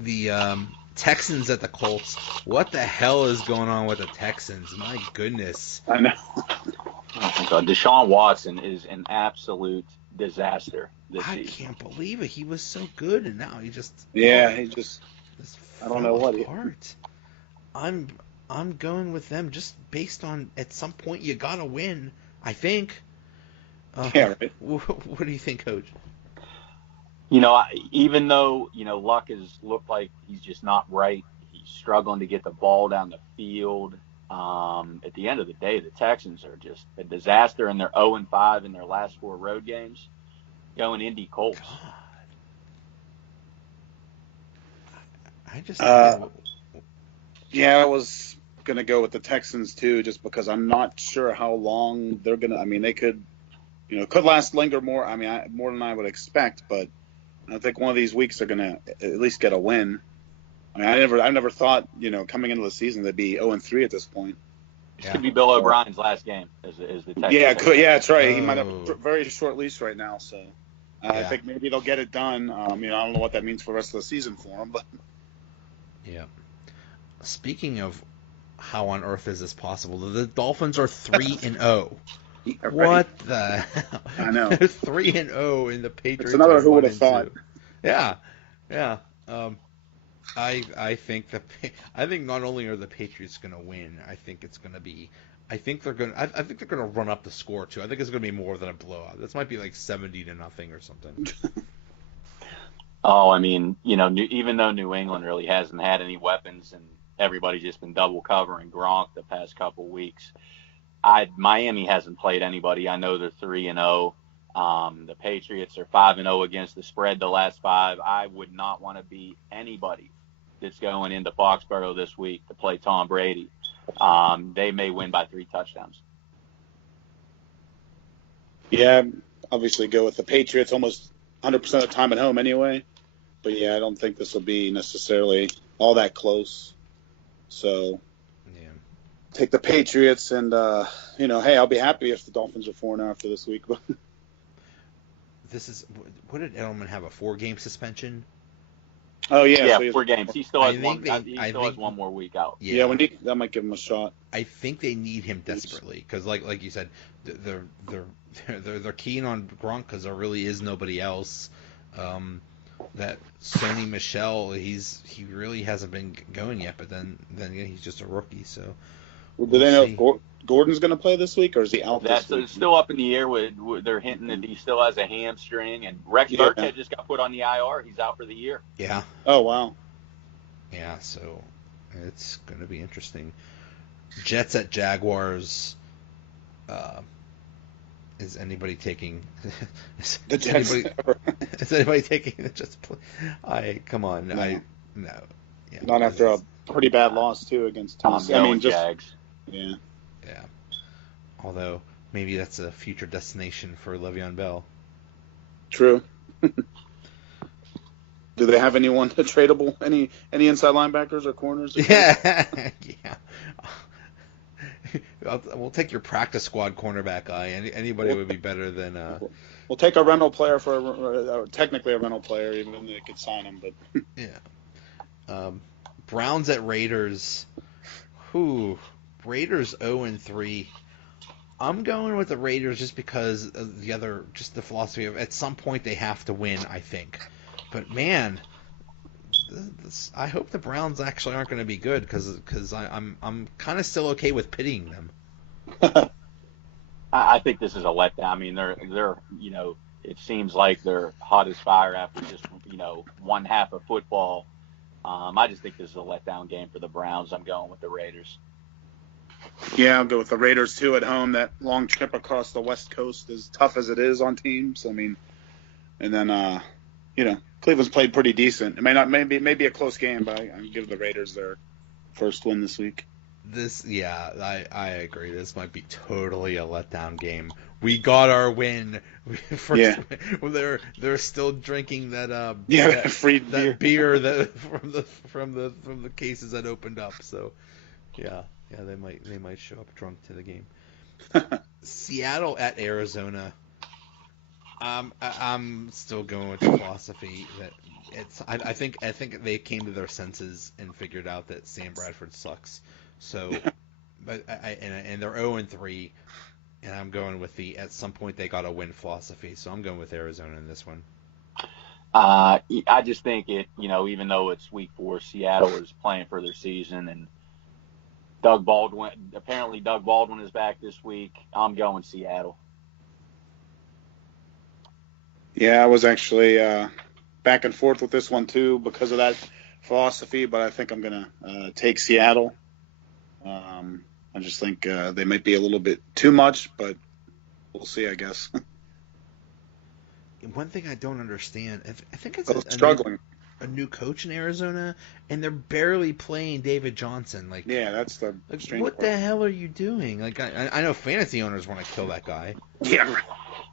the Texans at the Colts. What the hell is going on with the Texans? My goodness. I know. Oh my God, Deshaun Watson is an absolute disaster this I season. can't believe it. He was so good, and now he just Just I don't know fell what. apart. I'm going with them just based on at some point you gotta win. I think. Yeah, right. What do you think, Coach? Even though, Luck has looked like he's just not right, he's struggling to get the ball down the field. At the end of the day, the Texans are just a disaster, and they're 0-5 in their last 4 road games, going Indy Colts. God. I just Yeah, I was gonna go with the Texans too, just because I'm not sure how long they're gonna. I mean, they could, could linger more. I mean, more than I would expect, but I think one of these weeks they're gonna at least get a win. I mean, I never thought, coming into the season they'd be 0-3 at this point. This could be Bill O'Brien's last game as the Texans. Yeah, that's right. He might have a very short leash right now, so I think maybe they'll get it done. I don't know what that means for the rest of the season for him, but yeah. Speaking of how on earth is this possible, the Dolphins are 3-0. Yeah, right. What the hell? I know. They're 3-0 in the Patriots. It's another who would have thought. Yeah. I think not only are the Patriots going to win, I think they're going to run up the score too. I think it's going to be more than a blowout. This might be like 70-0 or something. Oh, I mean, even though New England really hasn't had any weapons and everybody's just been double covering Gronk the past couple weeks, Miami hasn't played anybody. I know they're 3-0. The Patriots are 5-0 against the spread the last 5. I would not want to be anybody that's going into Foxborough this week to play Tom Brady. They may win by 3 touchdowns. Yeah, obviously go with the Patriots almost 100% of the time at home anyway. But yeah, I don't think this will be necessarily all that close. So take the Patriots, and hey, I'll be happy if the Dolphins are 4-0 after this week. What did Edelman have, a 4-game suspension? Oh yeah, so 4 games. He still has one more week out. Yeah, that might give him a shot. I think they need him desperately because, like you said, they're keen on Gronk because there really is nobody else. That Sony Michel, he really hasn't been going yet, but then again, he's just a rookie. So, do they know if Gordon's going to play this week, or is he out this week? It's still up in the air. They're hinting that he still has a hamstring, and Rex Burkhead just got put on the IR. He's out for the year. Yeah. Oh, wow. Yeah, so it's going to be interesting. Jets at Jaguars. Is anybody taking the Jets? Is anybody taking the Jets? Come on, no. No. Yeah, not after a pretty bad loss too against Tennessee. Jags. Yeah. Yeah. Although maybe that's a future destination for Le'Veon Bell. True. Do they have anyone tradable? Any inside linebackers or corners? Yeah. Yeah. We'll take your practice squad cornerback guy. Anybody would be better than. We'll take a rental player technically a rental player, even though they could sign him. But yeah. Browns at Raiders. Raiders 0-3. I'm going with the Raiders just because of the philosophy of at some point they have to win. I think, but man. I hope the Browns actually aren't going to be good because I'm kind of still okay with pitying them. I think this is a letdown. I mean, they're it seems like they're hot as fire after just one half of football. I just think this is a letdown game for the Browns. I'm going with the Raiders. Yeah, I'll go with the Raiders too at home. That long trip across the West Coast, as tough as it is on teams. I mean, and then Cleveland's played pretty decent. It maybe a close game, but I give the Raiders their first win this week. I agree. This might be totally a letdown game. We got our win. They're still drinking that free beer that from the cases that opened up. So they might show up drunk to the game. Seattle at Arizona. I'm still going with the philosophy that it's. I think they came to their senses and figured out that Sam Bradford sucks. So, but and they're 0-3, and I'm going with the at some point they got to win philosophy. So I'm going with Arizona in this one. I just think even though it's week 4, Seattle is playing for their season, and Doug Baldwin is back this week. I'm going Seattle. Yeah, I was actually back and forth with this one too because of that philosophy, but I think I'm gonna take Seattle. I just think they might be a little bit too much, but we'll see, I guess. One thing I don't understand, I think it's struggling. A new coach in Arizona, and they're barely playing David Johnson. Like, yeah, that's the strange what part. the hell are you doing? Like, I know fantasy owners want to kill that guy. Yeah,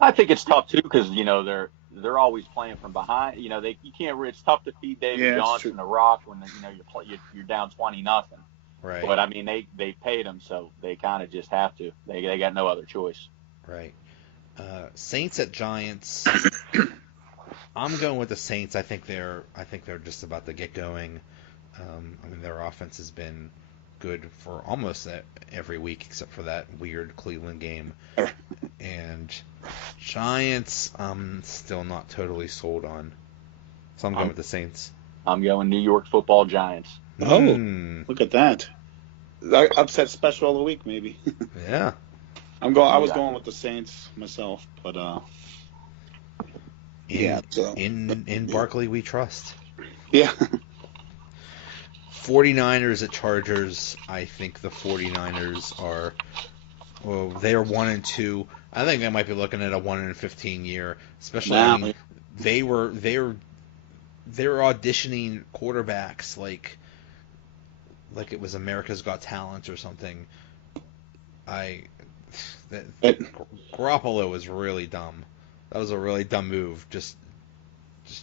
I think it's tough too because they're always playing from behind. You can't. It's tough to feed David Johnson the rock when you're down 20-0. Right. But I mean they paid him, so they kind of just have to. They got no other choice. Right. Saints at Giants. I'm going with the Saints. I think they're just about to get going. I mean, their offense has been good for almost every week except for that weird Cleveland game. And Giants, I'm still not totally sold on. So I'm going with the Saints. I'm going New York Football Giants. Oh, look at that. Upset special of the week, maybe. Yeah. I was going with the Saints myself, but in Barkley we trust. Yeah. 49ers at Chargers. I think the 49ers are they are 1-2. I think they might be looking at a 1-15 year, especially I mean, they were auditioning quarterbacks like it was America's Got Talent or something. Garoppolo was really dumb. That was a really dumb move. Just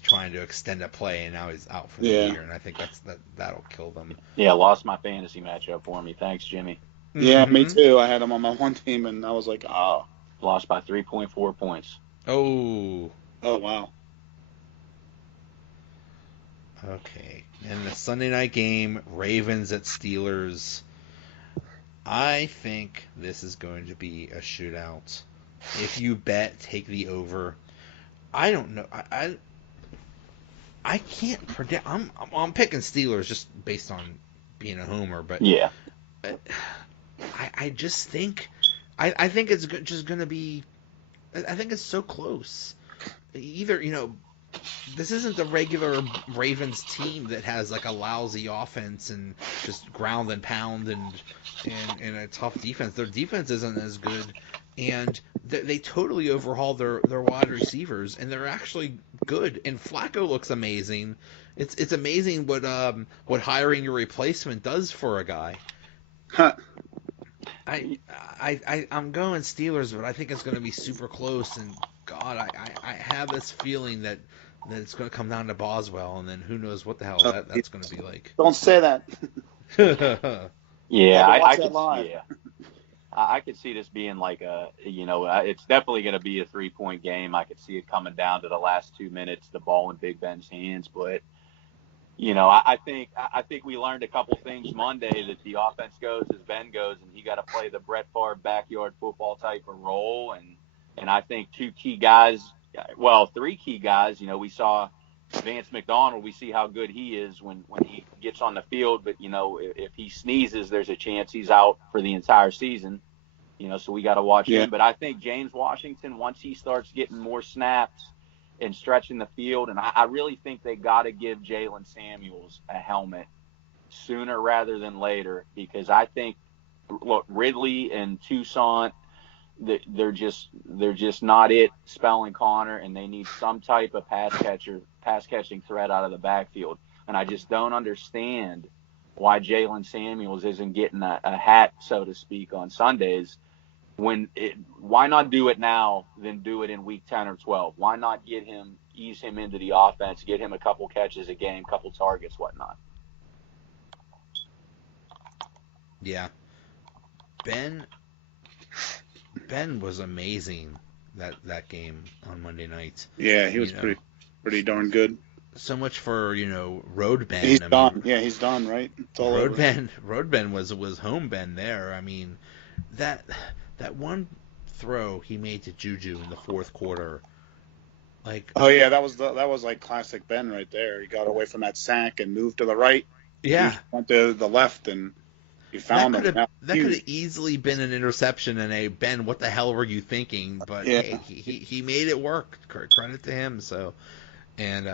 trying to extend a play, and now he's out for the year. And I think that'll kill them. Yeah, lost my fantasy matchup for me. Thanks, Jimmy. Yeah, me too. I had him on my one team, and I was like, oh. Lost by 3.4 points. Oh. Oh, wow. Okay. And the Sunday night game, Ravens at Steelers. I think this is going to be a shootout. If you bet, take the over. I don't know. I can't predict. I'm picking Steelers just based on being a homer, but yeah. I just think I think it's just going to be. I think it's so close. Either this isn't the regular Ravens team that has like a lousy offense and just ground and pound and a tough defense. Their defense isn't as good, and they totally overhauled their wide receivers, and they're actually good. And Flacco looks amazing. It's amazing what hiring your replacement does for a guy. Huh. I'm going Steelers, but I think it's going to be super close. And God, I have this feeling that it's going to come down to Boswell, and then who knows what the hell that's going to be like. Don't say that. Yeah, I could see this being like it's definitely going to be a 3-point game. I could see it coming down to the last 2 minutes, the ball in Big Ben's hands. But, I think we learned a couple things Monday that the offense goes as Ben goes, and he got to play the Brett Favre backyard football type of role. And I think 3 key guys, we saw Vance McDonald, we see how good he is when he gets on the field. But, if he sneezes, there's a chance he's out for the entire season. So we got to watch him. But I think James Washington, once he starts getting more snaps and stretching the field, and I really think they got to give Jalen Samuels a helmet sooner rather than later, because I think, look, Ridley and Toussaint, they're just not it spelling Connor, and they need some type of pass catching threat out of the backfield. And I just don't understand why Jalen Samuels isn't getting a hat, so to speak, on Sundays. Why not do it now than do it in week 10 or 12? Why not ease him into the offense, get him a couple catches a game, couple targets, whatnot? Yeah. Ben was amazing that game on Monday night. Yeah, he was pretty darn good. So much for Road Ben. He's done. Yeah, he's done. Right. It's all Road over. Road Ben was home Ben there. I mean, that one throw he made to Juju in the fourth quarter. Like, oh yeah, that was like classic Ben right there. He got away from that sack and moved to the right. Yeah, he went to the left and he found him. That could have easily been an interception and a Ben. What the hell were you thinking? But yeah. Hey, he made it work. Credit to him. So, and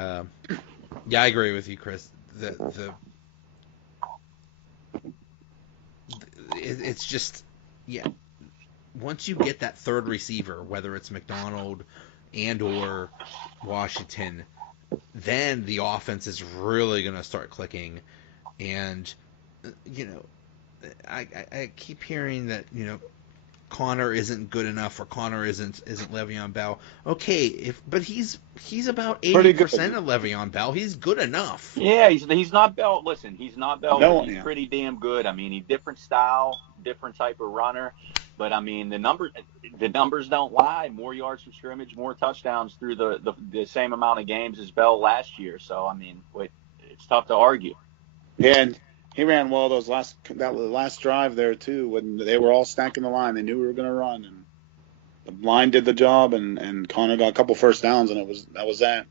yeah, I agree with you, Chris. It's just once you get that third receiver, whether it's McDonald and or Washington, then the offense is really going to start clicking. And I keep hearing that Connor isn't good enough or Connor isn't Le'Veon Bell. Okay, but he's about 80% of Le'Veon Bell. He's good enough. Yeah, he's not Bell. Listen, he's not Bell. No, he's pretty damn good. I mean, he's different style, different type of runner. But I mean, the numbers don't lie. More yards from scrimmage, more touchdowns through the same amount of games as Bell last year. So I mean, it's tough to argue. Yeah, and he ran well that last drive there too when they were all stacking the line. They knew we were going to run, and the line did the job, and Connor got a couple first downs, and that was that.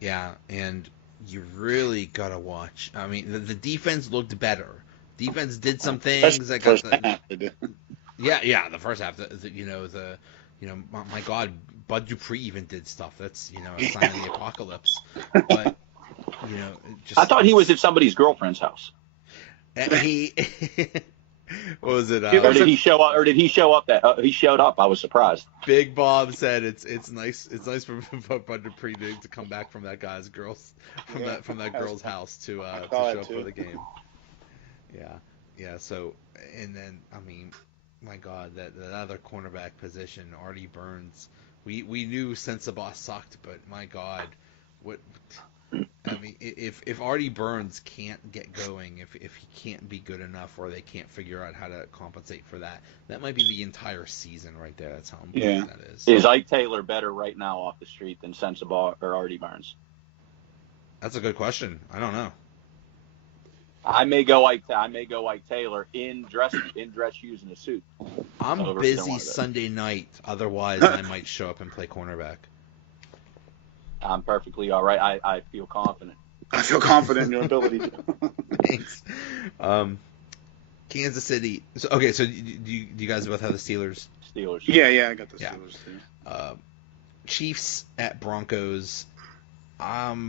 Yeah, and you really got to watch. I mean, the defense looked better. Defense did some things that got Yeah, the first half. My God, Bud Dupree even did stuff. That's a sign of the apocalypse. But I thought he was at somebody's girlfriend's house. He what was it? Or did he show up? Or did he show up? He showed up. I was surprised. Big Bob said it's nice for Bud Dupree to come back from that guy's girl's from that girl's house to show up for the game. Yeah. So and then I mean, my God, that other cornerback position, Artie Burns. We knew Sensabaugh sucked, but my God, what. I mean, if Artie Burns can't get going, if he can't be good enough, or they can't figure out how to compensate for that, that might be the entire season right there. That's how important that is. Is Ike Taylor better right now off the street than Sensabaugh or Artie Burns? That's a good question. I don't know. I may go Ike Taylor in dress shoes and a suit. I'm busy Sunday night. Otherwise, I might show up and play cornerback. I'm perfectly all right. I feel confident. I feel confident in your ability. Thanks. Kansas City. So do you guys both have the Steelers? Steelers. Yeah, I got the Steelers too. Chiefs at Broncos. The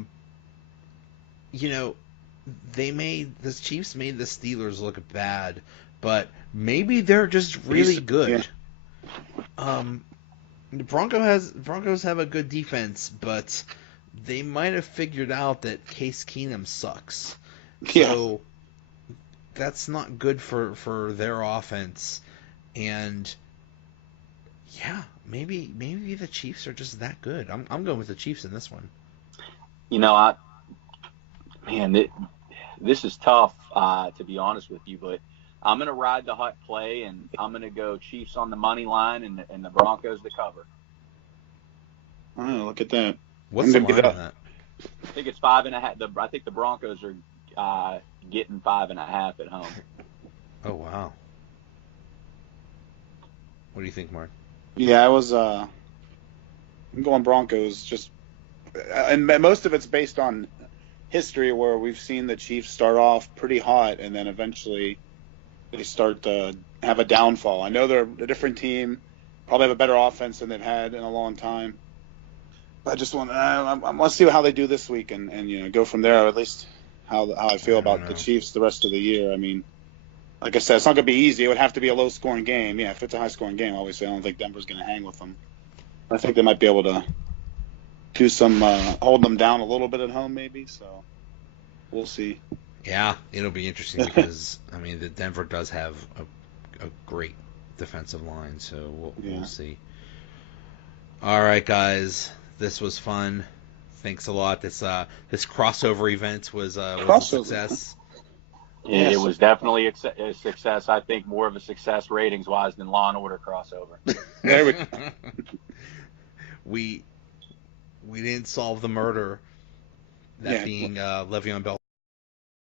Chiefs made the Steelers look bad, but maybe they're just really good. Yeah. The Broncos have a good defense, but they might have figured out that Case Keenum sucks. So that's not good for their offense. And maybe the Chiefs are just that good. I'm going with the Chiefs in this one. This is tough to be honest with you, but I'm going to ride the hot play, and I'm going to go Chiefs on the money line and the Broncos to cover. Oh, look at that. What's the line on that? I think it's 5.5. I think the Broncos are getting 5.5 at home. Oh, wow. What do you think, Mark? Yeah, I'm going Broncos. And most of it's based on history where we've seen the Chiefs start off pretty hot and then eventually they start to have a downfall. I know they're a different team, probably have a better offense than they've had in a long time. But I just want to see how they do this week and go from there, or at least how I feel about the Chiefs the rest of the year. I mean, like I said, it's not going to be easy. It would have to be a low-scoring game. Yeah, if it's a high-scoring game, obviously I don't think Denver's going to hang with them. I think they might be able to do some hold them down a little bit at home maybe, so we'll see. Yeah, it'll be interesting because the Denver does have a great defensive line, so we'll see. All right, guys, this was fun. Thanks a lot. This crossover event was a success. It was definitely a success. I think more of a success ratings-wise than Law and Order crossover. There we didn't solve the murder, that being Le'Veon Bell